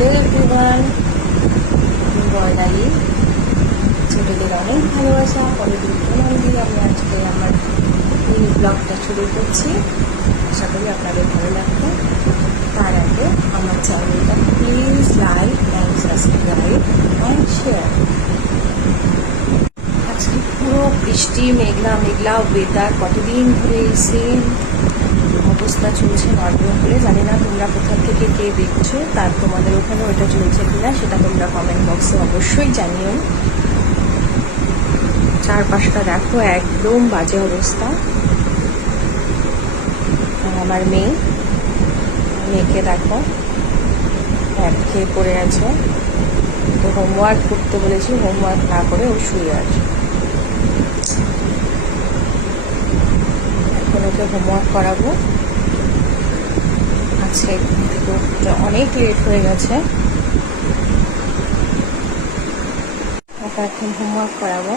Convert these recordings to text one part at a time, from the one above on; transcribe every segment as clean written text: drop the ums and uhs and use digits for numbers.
Hello everyone, আমি বয়নালী। ছোটদের অনেক ভালোবাসা, পরের প্রণাম দিয়ে আমি আজকে আমার এই ব্লগটা শুরু করছি। আশা করি আপনাদের ভালো লাগবে। তার আগে আমার চ্যানেলটা please like and subscribe and share. আজকে পুরো বৃষ্টি, মেঘলা মেঘলা ওয়েদার, কতদিন ধরে সেম অবস্থা চলছে নর্থবেঙ্গলে। জানি না তোমরা কোথা থেকে কে দেখছো, তার তোমাদের ওখানে ওটা চলছে কিনা সেটা তোমরা কমেন্ট বক্সে অবশ্যই জানিও। চারপাশটা দেখো, একদম বাজে অবস্থা। আর আমার মেয়েকে দেখো, ব্যাগ খেয়ে পড়ে আছে। তো হোমওয়ার্ক করতে বলেছি, হোমওয়ার্ক না করে ও শুয়ে আছে। এখন ওকে হোমওয়ার্ক করাবো। আজকে অনেক লেট হয়ে গেছে, ওকে এখন হোমওয়ার্ক করাবো,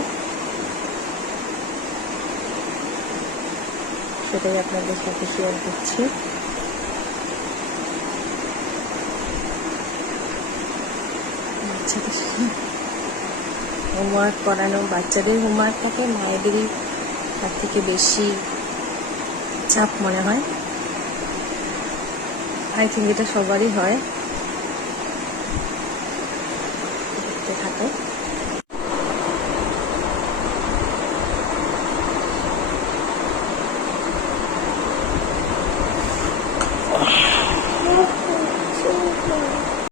সেটাই আপনাদের সাথে শেয়ার করছি। হোমওয়ার্ক করানো, বাচ্চাদের হোমওয়ার্ক থাকে মায়েদেরই তার থেকে বেশি চাপ মনে হয়। আই থিঙ্ক এটা সবারই হয়। দেখতে থাকো।